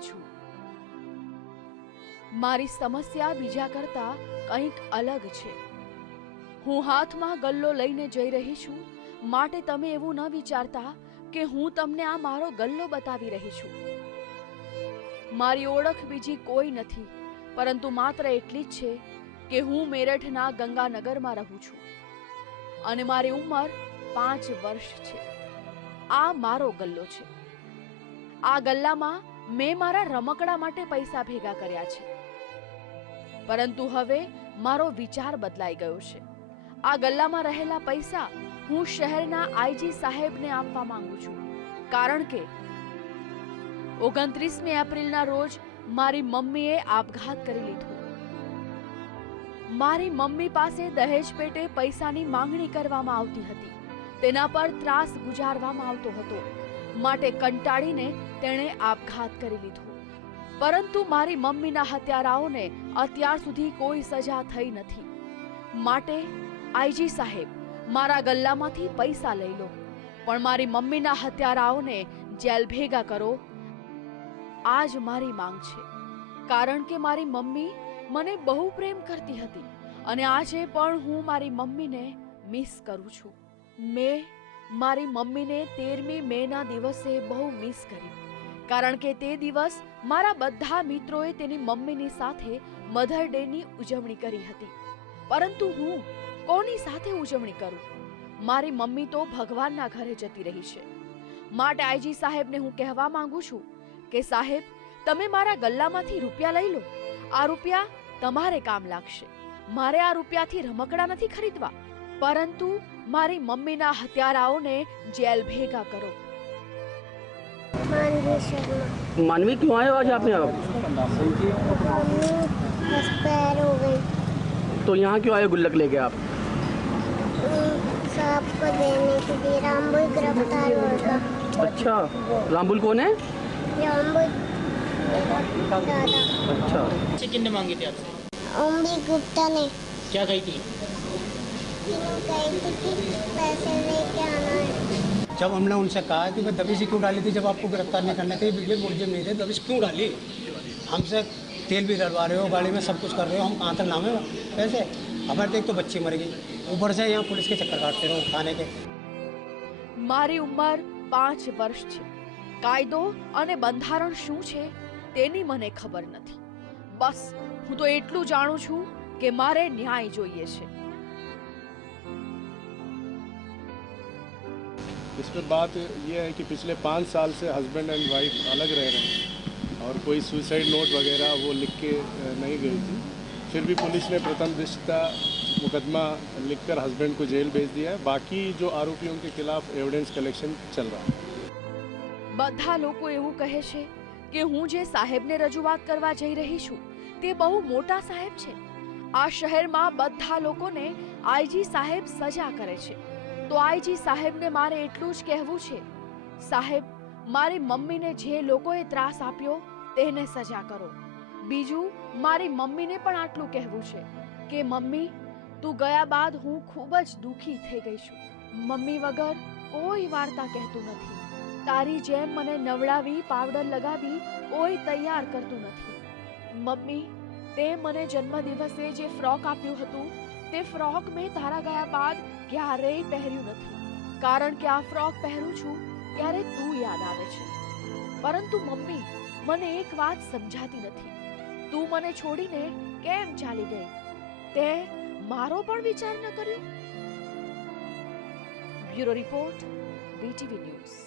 છું। મારી સમસ્યા બીજા કરતા કંઈક અલગ છે। હું હાથમાં ગલ્લો લઈને જઈ રહી છું, માટે તમે એવું ન વિચારતા કે હું તમને આ મારો ગલ્લો બતાવી રહી છું। મારી ઓળખ બીજી કોઈ નથી, પરંતુ માત્ર એટલી જ છે કે હું મેરઠના ગંગાનગરમાં રહું છું અને મારી ઉંમર 5 વર્ષ છે। આ મારો ગલ્લો છે। આ ગલ્લામાં મેં મારા રમકડા માટે પૈસા ભેગા કર્યા છે, પરંતુ હવે મારો વિચાર બદલાઈ ગયો છે। આ ગલ્લામાં રહેલા પૈસા હું શહેરના આઈજી સાહેબને આપવા માંગુ છું, કારણ કે 29મી એપ્રિલના રોજ મારી મમ્મીએ આપઘાત કરી લીધો। મારી મમ્મી પાસે દહેજ પેટે પૈસાની માંગણી કરવામાં આવતી હતી। તેના પર ત્રાસ ગુજારવામાં આવતો હતો, માટે કંટાળીને તેણે આપઘાત કરી લીધો। પરંતુ મારી મમ્મીના હત્યારાઓને અત્યાર સુધી કોઈ સજા થઈ નથી, માટે આઈજી સાહેબ, મારા ગલ્લામાંથી પૈસા લઈ લો, પણ મારી મમ્મીના હત્યારાઓને જેલ ભેગા કરો। આ જ મારી માંગ છે, કારણ કે મારી મમ્મી મને બહુ પ્રેમ કરતી હતી અને આજે પણ હું મારી મમ્મીને મિસ કરું છું। મેં મારી મમ્મીને 13મી મેના દિવસે બહુ મિસ કરી, કારણ કે તે દિવસ મારા બધા મિત્રોએ તેની મમ્મીની સાથે મધર ડેની ઉજવણી કરી હતી। પરંતુ હું કોની સાથે ઉજવણી કરું? મારી મમ્મી તો ભગવાનના ઘરે જતી રહી છે। માટે આઈજી સાહેબને હું કહેવા માંગુ છું કે સાહેબ, તમે મારા ગલ્લામાંથી રૂપિયા લઈ લો। આ રૂપિયા તમારે કામ લાગશે। મારે આ રૂપિયાથી રમકડા નથી ખરીદવા, પરંતુ મારી મમ્મીના હત્યારાઓને જેલ ભેગા કરો। मानवी क्यों आए हो आज आप यहाँ? एक्सपायर हो गई तो यहाँ क्यों आए गुल्लक लेके आप? साहब को देने के लिए। रामबुल गिरफ्तार होगा। अच्छा, रामबुल कौन है? रामबुल दादा अच्छा, किसने मांगी थी आपसे? ओमबी गुप्ता ने क्या कही थी? कही थी कि पैसे लेके आना है। जब हमने उनसे कहा कि भाई दबिश क्यों डाली थी, जब आपको गिरफ्तार नहीं करने थे, बिजली मुलजिम नहीं थे, दबिश क्यों डाली? हमसे तेल भी डलवा रहे हो, गाड़ी में सब कुछ कर रहे हो, हम कहाँ तक लावे पैसे? हमारे एक तो बच्ची मर गई, ऊपर से यहाँ पुलिस के चक्कर काटते रहो थाने के। મારી ઉંમર 5 વર્ષ છે। કાયદો અને બંધારણ શું છે તેની મને ખબર નથી। બસ હું તો એટલું જાણું છું કે મારે ન્યાય જોઈએ છે। इसमें बात ये है कि पिछले 5 साल से हस्बैंड एंड वाइफ अलग रह रहे हैं और कोई सुसाइड नोट वगैरह वो लिख के नहीं गई थी। फिर भी पुलिस ने प्रथम दृष्टया मुकदमा लिखकर हस्बैंड को जेल भेज दिया है। बाकी जो आरोपियों के खिलाफ एविडेंस कलेक्शन चल रहा है। બધા લોકો એવું કહે છે કે હું જે સાહેબને રજૂઆત કરવા જઈ રહી છું તે બહુ મોટા સાહેબ છે। આ શહેરમાં બધા લોકોને આઈજી સાહેબ સજા કરે છે, તો આઈજી સાહેબને મારે એટલું જ કહેવું છે, સાહેબ, મારી મમ્મીને જે લોકોએ ત્રાસ આપ્યો તેને સજા કરો। બીજું, મારી મમ્મીને પણ આટલું કહેવું છે કે મમ્મી, તું ગયા બાદ હું ખૂબ જ દુઃખી થઈ ગઈ છું। મમ્મી વગર કોઈ વાર્તા કહેતું નથી। તારી જેમ મને નવડાવી, પાવડર લગાવી કોઈ તૈયાર કરતું નથી। મમ્મી, તે મને જન્મદિવસે જે ફ્રોક આપ્યું હતું તે ફ્રોક મેં તારા ગયા બાદ ક્યારેય પહેર્યું નથી, કારણ કે આ ફ્રોક પહેરું છું ત્યારે તું યાદ આવે છે। પરંતુ મમ્મી, મને એક વાત સમજાતી નથી, તું મને છોડીને કેમ ચાલી ગઈ? તે મારો પણ વિચાર ન કર્યો? Bureau report, VTV news.